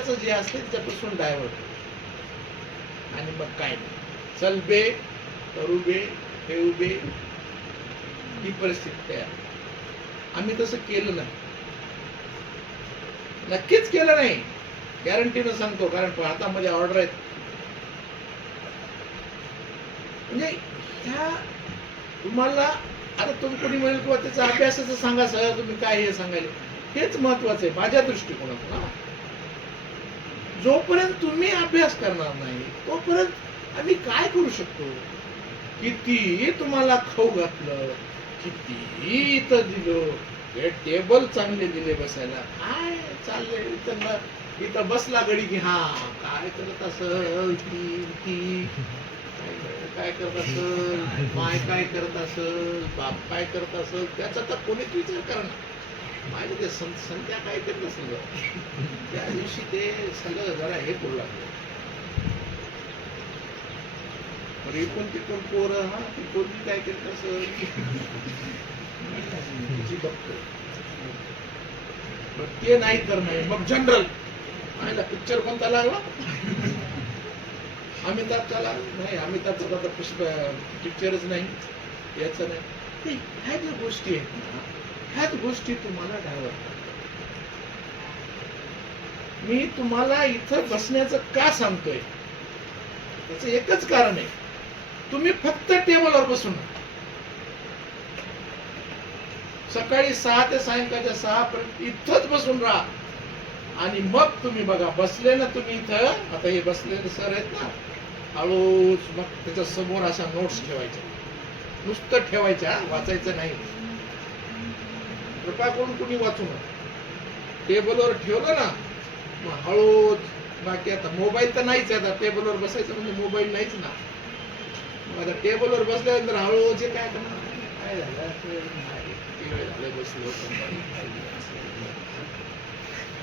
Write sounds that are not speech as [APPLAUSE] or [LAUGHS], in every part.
त्याचं जे असते त्याच्यापासून डायव्हर्ट आणि मग काय नाही. चल बे करू बे ठेवू बे. ही परिस्थिती तयार आम्ही तसं केलं नाही. नक्कीच केलं नाही. गॅरंटीनं सांगतो कारण हातामध्ये ऑर्डर आहेत. म्हणजे ह्या तुम्हाला आता तुम्ही कोणी म्हणेल किंवा त्याचा अभ्यासाचं सांगा सगळं तुम्ही काय हे सांगायला. हेच महत्वाचं आहे माझ्या दृष्टिकोनातून हा. जोपर्यंत तुम्ही अभ्यास करणार नाही तोपर्यंत आम्ही काय करू शकतो? किती तुम्हाला खाऊ घातलं किती इथं दिलं हे टेबल चांगले दिले बसायला. काय चाललंय त्यांना इथं बसला गडी की हा काय करत असल ती ती काय- काय करत असल माय काय करत असल बाप काय करत असल त्याचा तर कोणीच विचार करणार. माझे ते सं- संध्या काय करत असेल त्या दिवशी ते सगळं जरा हे करू लागलं. पण एकूण तिकडून पोर हा ती पोरगी काय करत असेल तिची बघतो. पण ते नाही करणं मग जनरल पाहिला पिक्चर कोणता लागला? अमिताभचा लागला? नाही अमिताभचा आता पुष्प पिक्चरच नाही. याचं नाही. ह्या ज्या गोष्टी आहेत ना ह्याच गोष्टी तुम्हाला डायव्हर्ट मी तुम्हाला इथं बसण्याचं का सांगतोय? त्याच एकच कारण आहे. तुम्ही फक्त टेबलवर बसून सकाळी सहा ते सायंकाळच्या सहा पर्यंत इथंच बसून राहा. आणि मग तुम्ही बघा बसले ना तुम्ही इथं आता हे बसलेले सर आहेत ना हळूच मग त्याच्यासमोर अशा नोट्स ठेवायच्या. नुसतं ठेवायच्या वाचायचं नाही. कृपा करून कुणी वाचू नका. टेबलवर ठेवलं ना मग हळूच बाकी आता मोबाईल तर नाहीच आहे आता. टेबलवर बसायचं म्हणजे मोबाईल नाहीच ना. मग आता टेबलवर बसल्यानंतर हळूच जे काय करणार काय झालं? नाही, वेळ झालं बसलो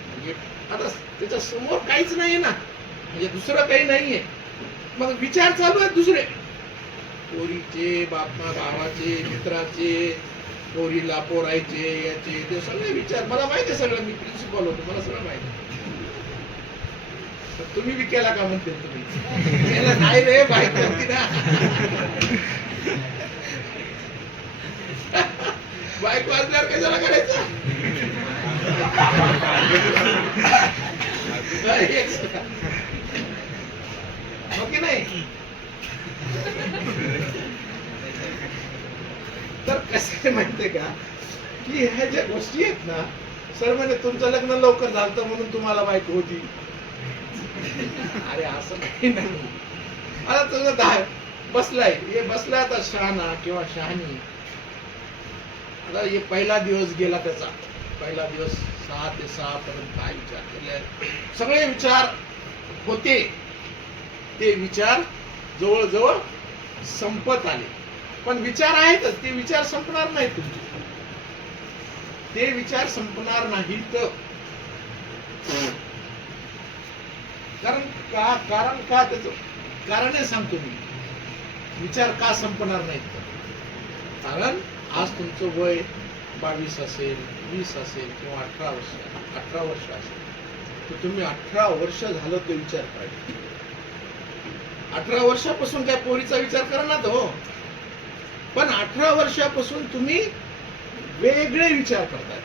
म्हणजे आता त्याच्यासमोर काहीच नाही ना. म्हणजे दुसरं काही नाहीये. मग विचार चालू आहेत दुसरे. पोरीचे बापा भावाचे मित्राचे पोरीला पोरायचे याचे ते सगळे विचार. मला माहिती आहे सगळं मी प्रिन्सिपल होतो मला सगळं माहिती तुम्ही बी केला का म्हणते तुम्ही? केला नाही रे बायको होती ना. बायको असल्यावर कशाला करायचं? ओके हो की नाही? तर कसं आहे माहितीये का? की ह्या ज्या गोष्टी आहेत ना सर म्हणजे तुमचं लग्न लवकर झालं म्हणून तुम्हाला बायको होती. अरे असं काही नाही. आता तुझं दहा बसलाय. हे बसलाय आता शहाणा किंवा शहाणी. आता हे पहिला दिवस गेला त्याचा. पहिला दिवस सहा ते सहा पर्यंत काय विचार केले सगळे विचार होते. ते विचार जवळजवळ संपत आले. पण विचार आहेतच ते विचार संपणार नाहीत तुमचे. ते विचार संपणार नाहीत. कारण का कारण का त्याच कारण सांगतो मी. विचार का संपणार नाहीत? तर. कारण आज तुमचं वय बावीस असेल वीस असेल किंवा अठरा वर्ष अठरा वर्ष असेल. तर तुम्ही अठरा वर्ष झालं तो विचार पाहिजे. अठरा वर्षापासून काय पोरीचा विचार करा ना तो हो? पण अठरा वर्षापासून तुम्ही वेगळे विचार करताय.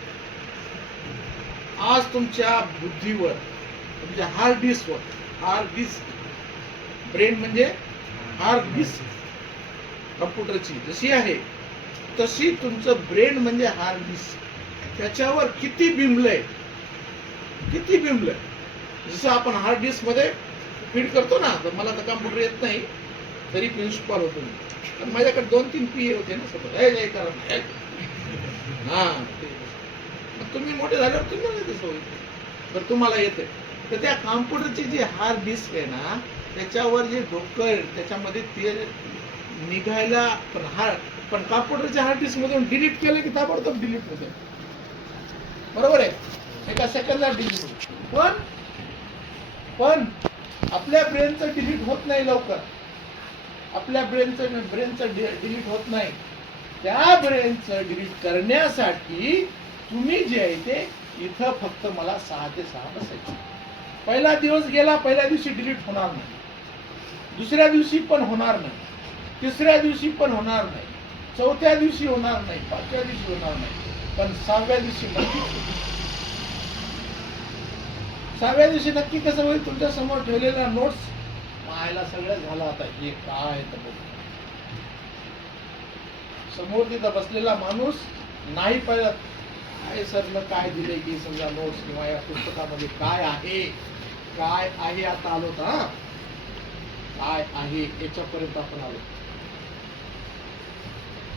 आज तुमच्या बुद्धीवर तुमच्या हार्ड डिस्कवर हार्ड डिस्क ब्रेन म्हणजे हार्ड डिस्क कम्प्युटरची जशी आहे तशी तुमचं ब्रेन म्हणजे हार्ड डिस्क त्याच्यावर किती बिंबलंय किती बिंबलंय. जसं आपण हार्ड डिस्कमध्ये फीड करतो ना तर मला तर कम्प्युटर येत नाही. तरी प्रिन्सिपॉल होतो मी पण माझ्याकडे दोन तीन पी होते ना सोबत हे हे करा. हा. ते. मग तुम्ही मोठे झाल्यावर तुम्हाला येते सोय. तर तुम्हाला येते. तर त्या कॉम्प्युटरची जी हार्ड डिस्क आहे ना त्याच्यावर जे डोकं त्याच्यामध्ये ते निघायला पण हार्ड पण कॉम्प्युटरच्या हार्ड डिस्क मधून डिलीट केलं की ताबडतोब डिलीट होते. बरोबर आहे? एका सेकंदला डिलीट होते. पण पण आपल्या ब्रेनचं डिलीट होत नाही लवकर. आपल्या ब्रेनचं ब्रेनचं डिलीट होत नाही. त्या ब्रेनचं डिलीट करण्यासाठी तुम्ही जे आहे ते इथं फक्त मला सहा ते सहा बसायचं. पहिला दिवस गेला पहिल्या दिवशी डिलीट होणार नाही. दुसऱ्या दिवशी पण होणार नाही. तिसऱ्या दिवशी पण होणार नाही. चौथ्या दिवशी होणार नाही. पाचव्या दिवशी होणार नाही. पण सहाव्या दिवशी नक्की. सहाव्या दिवशी नक्की कसं होईल? तुमच्यासमोर ठेवलेल्या नोट्स मायला सगळं झालं आता हे काय तर समोर तिथं बसलेला माणूस नाही पळत. काय सरनं काय दिलंय की समजा नोट्स किंवा या पुस्तकामध्ये काय आहे? काय आहे आता आलो हा? काय आहे याच्यापर्यंत आपण आलो.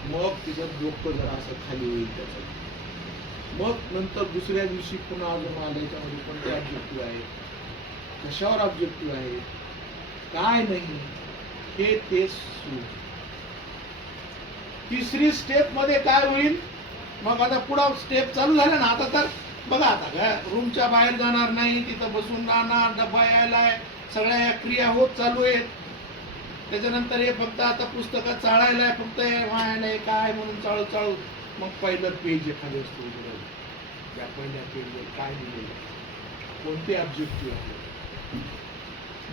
मग तिचं डोकं जरा असं खाली होईल त्याचं. मग नंतर दुसऱ्या दिवशी पुन्हा अजून आलं याच्यामध्ये कोणते ऑब्जेक्टिव्ह आहे? कशावर ऑब्जेक्टिव्ह आहे? काय नाही. हे ते सुरू. तिसरी स्टेपमध्ये काय होईल? मग आता पुढं स्टेप चालू झाला ना आता तर बघा आता काय? रूमच्या बाहेर जाणार नाही तिथं बसून राहणार डबा यायलाय सगळ्या या क्रिया होत चालू आहेत. त्याच्यानंतर हे फक्त आता पुस्तकात चाळायला फक्त हे व्हायला काय म्हणून चाळू चाळू. मग पहिलं पेज एखादं असतो त्या पहिल्या पेजवर काय दिलेलं कोणते ऑब्जेक्टिव्ह आहे?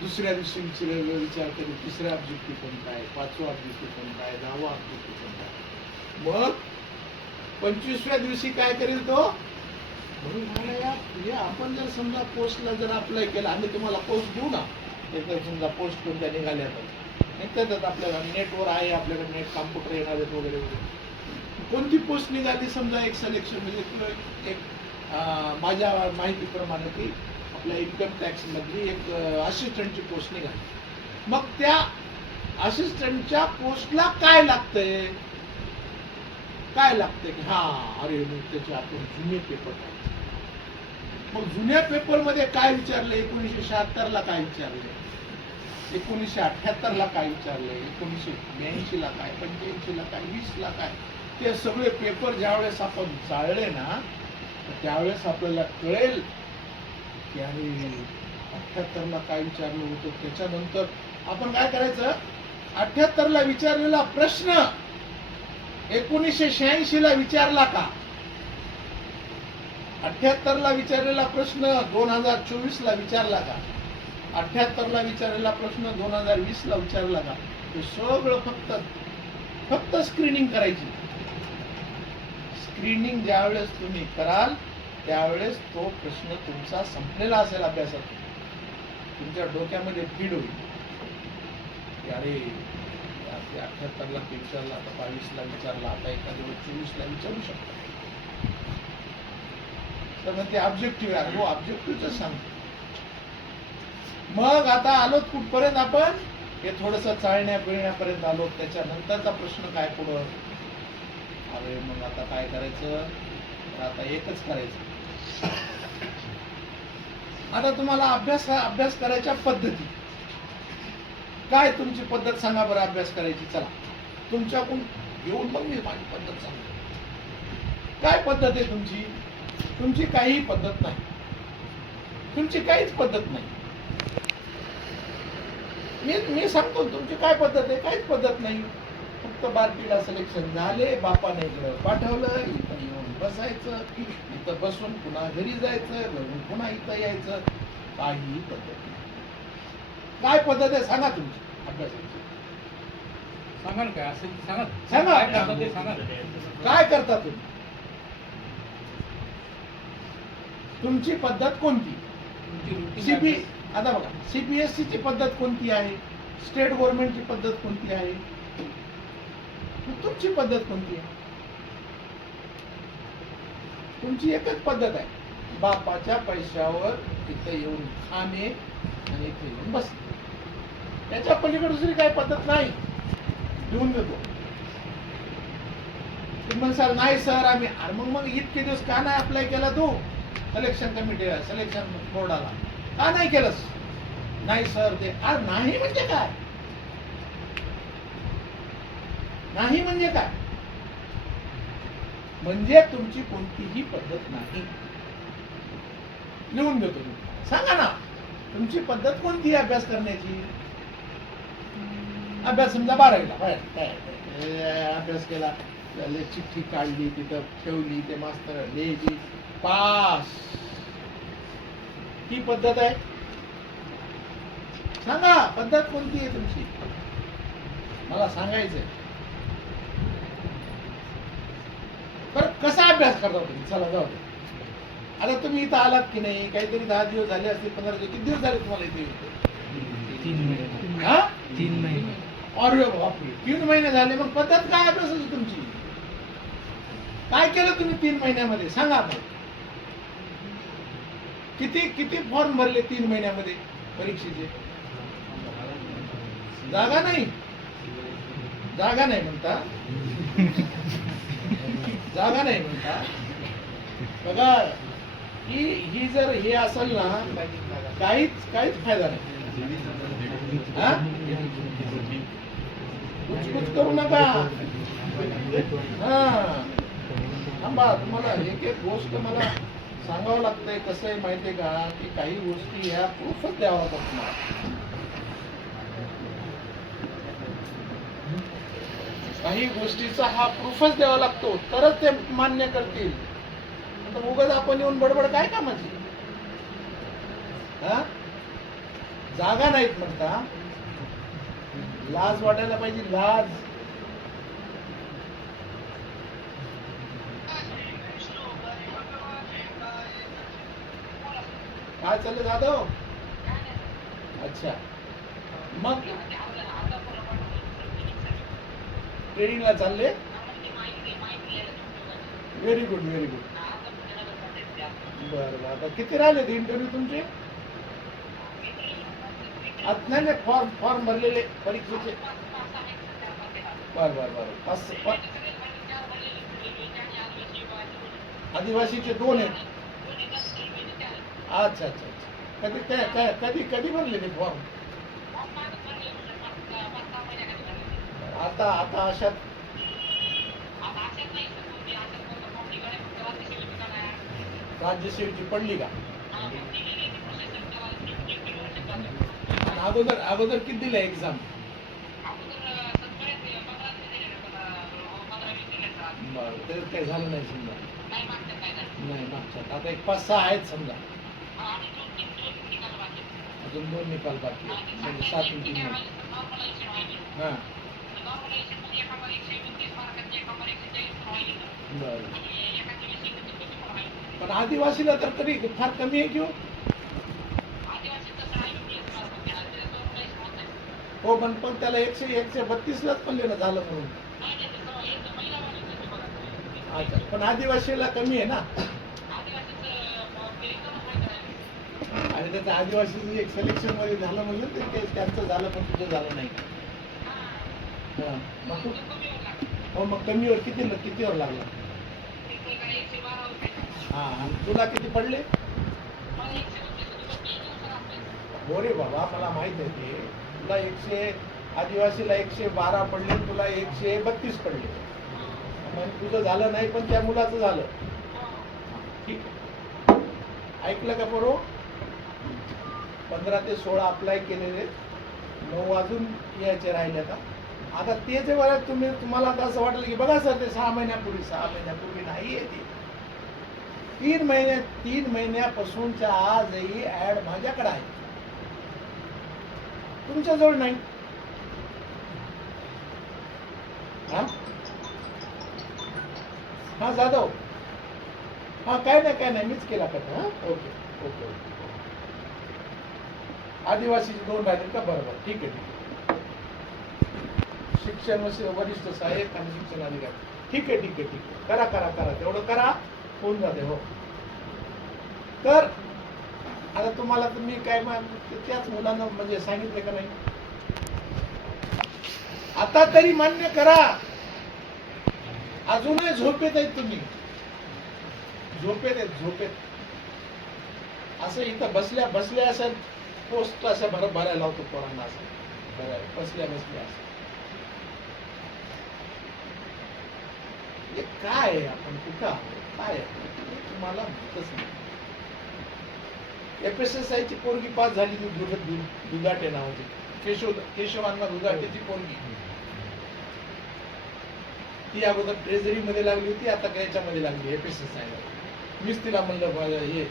दुसऱ्या दिवशी विचार विचार करू तिसरा ऑब्जेक्टिव्ह कोणता आहे? पाचवा ऑब्जेक्टिव्ह कोणता आहे? दहावा ऑब्जेक्टिव्ह कोणता आहे? मग पंचवीसव्या दिवशी काय करेल तो? म्हणून मला या म्हणजे आपण जर समजा पोस्टला जर अप्लाय केला आम्ही तुम्हाला पोस्ट देऊ ना. एकदा समजा पोस्ट कोणत्या निघाल्या तर. त्यात आपल्याला. नेटवर आहे आपल्याकडे नेट कॉम्प्युटर येणार आहेत वगैरे वगैरे. कोणती पोस्ट निघाली? समजा एक सिलेक्शन म्हणजे किंवा एक माझ्या माहितीप्रमाणे की आपल्या इन्कम टॅक्समधली एक असिस्टंटची पोस्ट निघाली. मग त्या असिस्टंटच्या पोस्टला काय लागतंय? काय लागतंय की हा अरे मग त्याचे आपण जुने पेपर पाहिजे मग जुन्या पेपरमध्ये काय विचारलं? एकोणीसशे शहात्तरला काय विचारलं? एकोणीसशे अठ्याहत्तर ला काय विचारलं? एकोणीसशे ब्याऐंशी ला काय? पंच्याऐंशी ला काय? वीस ला काय? ते सगळे पेपर ज्यावेळेस आपण चाळले ना त्यावेळेस आपल्याला कळेल की अरे अठ्याहत्तर ला काय विचारलं होतं? त्याच्यानंतर आपण काय करायचं? अठ्याहत्तर ला विचारलेला प्रश्न एकोणीसशे शहाऐंशी ला विचारला का? अठ्याहत्तर ला विचारलेला प्रश्न दोन हजार चोवीस ला विचारला का? अठ्याहत्तर ला विचारलेला प्रश्न दोन हजार वीस ला विचारला का? हे सगळं फक्त फक्त स्क्रीनिंग करायची. स्क्रीनिंग ज्यावेळेस तुम्ही कराल त्यावेळेस तो प्रश्न तुमचा संपलेला असेल अभ्यासात तुमच्या डोक्यामध्ये फीड होईल. अरे अठ्याहत्तरला विचारला आता बावीस ला विचारला आता एखाद्या वेळेस चोवीस ला विचारू शकतो. तर मग ते ऑब्जेक्टिव्ह आहे. हो ऑब्जेक्टिव्हच सांगतो मग आता आलो कुठपर्यंत आपण? हे थोडस चालण्या पिळण्यापर्यंत आलो त्याच्यानंतरचा प्रश्न काय पुढं? अरे मग आता काय करायचं? आता एकच करायचं. आता तुम्हाला अभ्यास अभ्यास करायच्या पद्धती. काय तुमची पद्धत सांगा बरं अभ्यास करायची चला. तुमच्याकडून घेऊन मग मी माझी पद्धत सांगतो. काय पद्धत आहे तुमची? तुमची काहीही पद्धत नाही. तुमची काहीच पद्धत नाही. मी मी सांगतो तुमची काय पद्धत आहे? काहीच पद्धत नाही. फक्त बारकीला सिलेक्शन झाले बापाने इकडं पाठवलं बसायचं इथं बसून पुन्हा घरी जायचं घरून पुन्हा इथं यायचं. काहीही पद्धत नाही. काय पद्धत आहे? सांगा तुमची. अभ्यासाची. सांगा ना काय असेल सांगा. सांगा. काय करता ते सांगा. काय करता तुम्ही? तुमची पद्धत कोणती? तुमची routine सीपी आता बघा सीपीएससी ची पद्धत कोणती आहे? स्टेट गव्हर्नमेंटची पद्धत कोणती आहे? मग तुमची पद्धत कोणती आहे? तुमची एकच पद्धत आहे. बापाच्या पैशावर इथे येऊन खाणे आणि इथे येऊन बसणे. त्याच्या पलीकडे दुसरी काही पद्धत नाही. देऊन देतो. तुम्ही सर नाही सर आम्ही मग मग इतके दिवस का नाही अप्लाय केला तू? सिलेक्शन कमिटी सिलेक्शन बोर्डाला का नाही केलंस? नाही सर ते अरे नाही म्हणजे काय? नाही म्हणजे काय? म्हणजे तुमची कोणतीही पद्धत नाही. लिहून देतो मी. सांगा ना तुमची पद्धत कोणती आहे अभ्यास करण्याची? अभ्यास समजा बारावीला. बाहेर अभ्यास केला चिठ्ठी काढली तिथं ठेवली ते मास्तर लिहिली पास. ही पद्धत आहे? सांगा पद्धत कोणती आहे तुमची? मला सांगायचंय बरं कसा अभ्यास करता तुम्ही? चला जाऊ आता तुम्ही इथं आलात की नाही? काहीतरी दहा दिवस झाले असतील पंधरा दिवस किती दिवस झाले तुम्हाला इथे? तीन महिने. हा? तीन महिने. अरे बापरे. तीन महिने झाले मग पद्धत काय अभ्यासाची तुमची? काय केलं तुम्ही तीन महिन्यामध्ये? सांगा किती किती फॉर्म भरले तीन महिन्यामध्ये परीक्षेचे? जागा नाही? जागा नाही म्हणता? जागा नाही म्हणता. बघा ही ही जर हे असेल ना काहीच काहीच फायदा नाही. कुचकुच करू नका. हा. थांबा तुम्हाला एक एक गोष्ट मला सांगावं लागतंय. कसं आहे माहितीये का? की काही गोष्टी ह्या प्रूफच द्यावा लागतात तुम्हाला. काही गोष्टीचा हा प्रूफच द्यावा लागतो. तरच ते मान्य करतील. तर उगाच आपण येऊन बडबड काय कामाची? हा? जागा नाहीत म्हणता. लाज वाटायला पाहिजे लाज. काय चाललं जाधव? अच्छा. मग? ट्रेनिंगला चालले. व्हेरी गुड व्हेरी गुड बरं बरं. आता किती राहिले इंटरव्ह्यू तुमचे? आता नाही नाही फॉर्म फॉर्म भरलेले परीक्षेचे. बरं बरं बरं. पाच पाच- आदिवासीचे दोन आहेत. अच्छा अच्छा अच्छा. कधी काय काय कधी कधी भरले ते फॉर्म आता आता अशात. राज्यसेवेची पडली का? अगोदर अगोदर किती दिलं एक्झाम बरं ते काही झालं नाही समजा. नाही मागच्यात. आता एक पाच सहा आहेत समजा. अजून दोन निकाल बाकी म्हणजे सात तीन हा. पण आदिवासीला तर तरी फार कमी आहे किंवा हो पण पण त्याला एकशे एकशे बत्तीसलाच पण लिहिलं झालं म्हणून. अच्छा पण आदिवासीला कमी आहे ना? आणि त्याचं आदिवासी एक सिलेक्शनमध्ये झालं म्हणजे ते त्यांचं झालं पण तुझं झालं नाही. मग हो. मग कमीवर किती कितीवर लागला? हा आणि तुला किती पडले? हो रे बाबा मला माहीत आहे ते तुला एकशे आदिवासीला एकशे बारा पडले तुला एकशे बत्तीस पडले. मग तुझं झालं नाही पण त्या मुलाचं झालं. ठीक ऐकलं का बरो पंधरा ते सोळा अप्लाय केलेले. नऊ वाजून यायचे राहिले आता आता ते जे बघा तुम्ही तुम्हाला आता असं वाटलं की बघा सर ते सहा महिन्यापूर्वी सहा महिन्यापूर्वी नाही आहे ते तीन महिने तीन महिन्यापासूनच्या आजही ऍड माझ्याकडे आहे. तुमच्याजवळ नाही. हा? हा जाधव. हा काय नाही काय नाही मीच केला कट हां? Okay okay okay. आदिवासीचे दोन राहिले का? बरोबर ठीक आहे ठीक आहे. शिक्षण वरिष्ठ सहाय्यक आणि शिक्षण अधिकारी. ठीक आहे ठीक आहे ठीक आहे. करा करा करा. तेवढं करा. होऊन जाते हो. तर आता तुम्हाला तुम्ही मी काय त्याच मुलांना म्हणजे सांगितले का नाही? आता तरी मान्य करा. अजूनही झोपेत आहेत तुम्ही. झोपेत आहेत झोपेत. असं इथं बसल्या बसल्या असं पोस्ट असं भर भरायला लावतो पोरांना असं. बरं बसल्या बसल्या असं. हे काय आहे आपण? कुठं काय आहे? तुम्हाला माहितच नाही. एफ एस एस आय ची पोरगी पास झाली ती दुध दुधाटे नावाची. केशव केशवांना दुधाटेची पोरगी. ती अगोदर ट्रेझरी मध्ये लागली होती आता काय याच्यामध्ये लागली एफ एस एस आय मीच तिला म्हणलं हे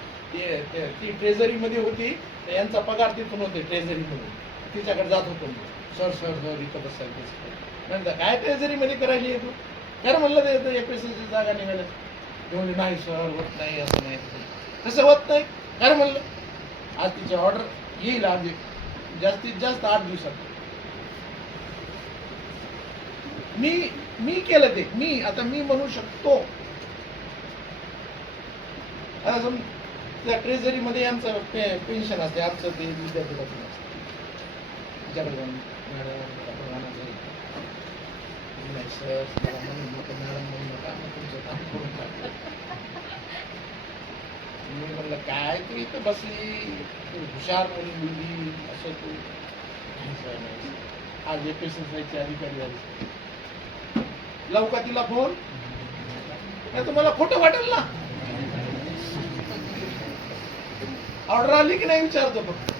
ती ट्रेझरी मध्ये होती तर यांचा पगार तिथून होते ट्रेझरी मधून तिच्याकडे जात होतो मी. सर सर सर इथं बसायला नंतर काय ट्रेझरी मध्ये करायली आहे तू? खरं म्हणलं ते एपीएससीची जागा निघाल्या म्हणजे नाही सर होत नाही असं नाही तसं कसं होत नाही. खरं म्हणलं आज तिची ऑर्डर येईल आज एक. जास्तीत जास्त आठ दिवसात. मी मी केलं ते. मी आता मी म्हणू शकतो. आता सम त्या ट्रेझरीमध्ये आमचं पे पेन्शन असते. आमचं ते विद्यापीठातून असतं तिच्याकडे जाऊन मॅडम आपण म्हणायचं नाही सर मला म्हणू नका मॅडम म्हणू नका मग तुमचं काम करून टाकतो मी म्हणलं काय तू इथं बसली तू हुशार मुली मुलगी असं तू नाही सर, नाही. आज एपीएसएसआयचे अधिकारी झाले लावू का तिला फोन नाही तुम्हाला खोटं वाटेल ना ऑर्डर आली की नाही विचारतो फक्त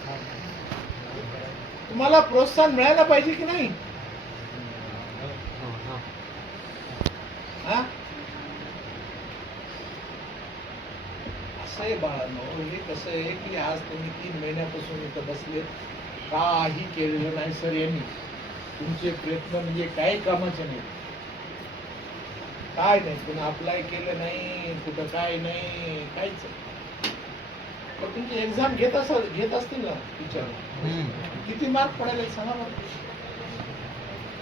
तुम्हाला प्रोत्साहन मिळायला पाहिजे की नाही हा आहे बाळांनो हे कसं आहे की आज तुम्ही तीन महिन्यापासून इथं बसलेत. काही केलेलं नाही सर यांनी. तुमचे प्रयत्न म्हणजे काही कामाचे नाही. काय नाही कुणा अप्लाय केलं नाही कुठं काय नाही काहीच. पण तुमची एक्झाम घेत असाल घेत असतील ना टीचर किती मार्क पडायला सांगा बरं?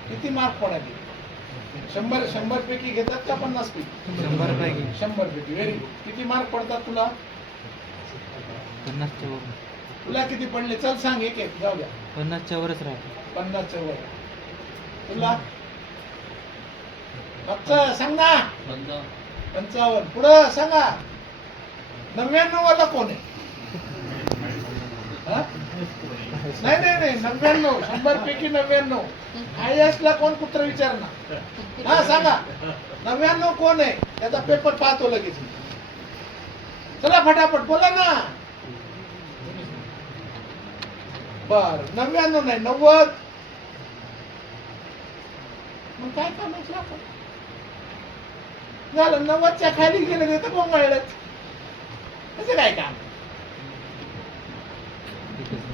किती मार्क पडायले शंभर शंभर पैकी घेतात का पन्नास पैकी? शंभर पैकी शंभर पैकी व्हेरी गुड किती मार्क पडतात तुला? पन्नासच्या वर. तुला किती पडले? चल सांग एक एक. जाऊ द्या. पन्नासच्या वरच राहते. पन्नासच्या वर. तुला? फक्त सांग ना. पंचावन्न. पुढं सांगा. नव्याण्णव वाला कोण आहे? हा? नाही नाही नाही. नव्याण्णव. शंभर पैकी नव्याण्णव. हायएस्ट ला कोण कुत्र विचारणार? हा सांगा. नव्याण्णव कोण आहे? त्याचा पेपर पाहतो लगेच मी. चला फटाफट. बोला ना. बर. नव्याण्णव नाही नव्वद. मग काय कामाचं आपण झालं नव्वदच्या खाली गेलं ते तर बोंगाळलंच कसं काय काम?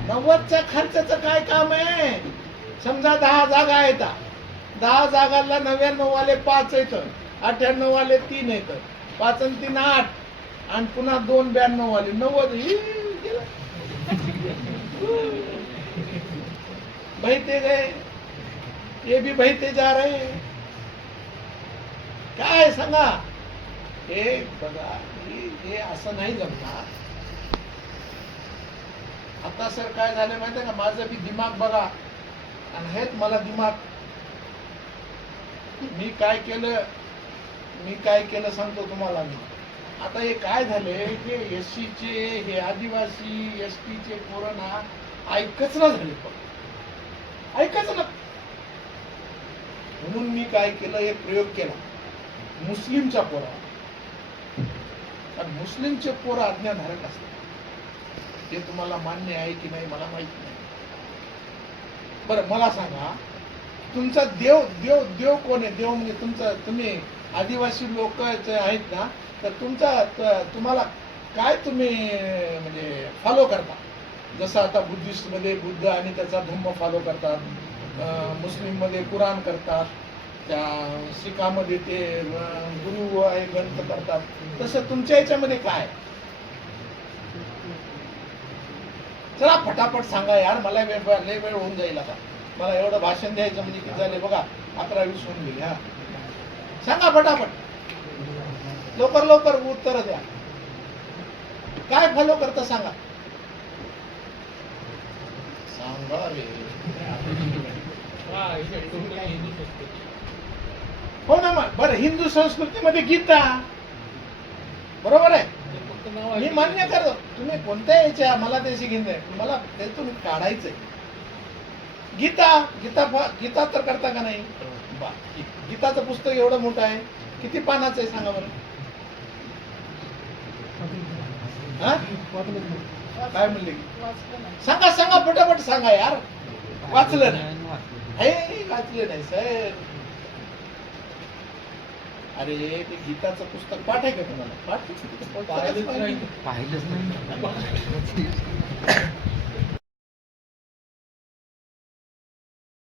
नव्वदच्या खर्चाचं काय काम आहे? समजा दहा जागा आहेत. दहा जागांना नव्याण्णव वाले पाच येत अठ्ठ्याण्णव वाले तीन येत पाच आणि तीन आठ. आणि पुन्हा दोन ब्याण्णव वाले नव्वद. ही, गेलं. बहते गए ये भी बहते जा रहे हैं. काय सांगा? हे बघा हे- असं नाही जमणार। आता सर काय झालं माहितीये का? माझं बी दिमाग बघा. आणि हेच मला दिमाग. मी काय केलं मी काय केलं सांगतो तुम्हाला मी. आता हे काय झाले? हे एस चे हे आदिवासी एस चे कोरोना ऐकच ना झाले पण ऐकायचं ना. म्हणून मी काय केलं एक प्रयोग केला. मुस्लिमच्या पोरा. मुस्लिमचे पोरं आज्ञाधारक असतात. ते तुम्हाला मान्य आहे की नाही मला माहीत नाही. बरं मला सांगा तुमचा देव देव देव कोण आहे? देव म्हणजे तुमचा तुम्ही आदिवासी लोक आहेत ना तर तुमचा तुम्हाला काय तुम्ही म्हणजे फॉलो करता? जसं आता बुद्धिस्टमध्ये बुद्ध आणि त्याचा धम्म फॉलो करतात मुस्लिममध्ये कुराण करतात त्या शिखामध्ये ते गुरु आहे ग्रंथ करतात. तसं तुमच्या याच्यामध्ये काय? चला फटाफट सांगा यार मला वेळ लय वेळ होऊन जाईल आता. मला एवढं भाषण द्यायचं म्हणजे किती झाले बघा अकरा वीस होऊन गेली हा. सांगा फटाफट. लवकर लवकर उत्तर द्या. काय फॉलो करता सांगा? हो ना मग बरं हिंदू संस्कृतीमध्ये गीता. बरोबर आहे? मी मान्य करतो. तुम्ही कोणत्या याच्या मला त्याशी घेऊन मला त्यातून काढायचंय. गीता गीता गीता तर करता का नाही? बा, गीताचं पुस्तक एवढं मोठं आहे. किती पानाचं आहे सांगा बरं? हा? काय म्हणले? सांगा सांगा पटापट सांगा यार. वाचलं नाही. हे वाचले नाही सर अरे ते गीताचं पुस्तक पाठ आहे का तुम्हाला? पाठ. पाहिलंच नाही. [LAUGHS]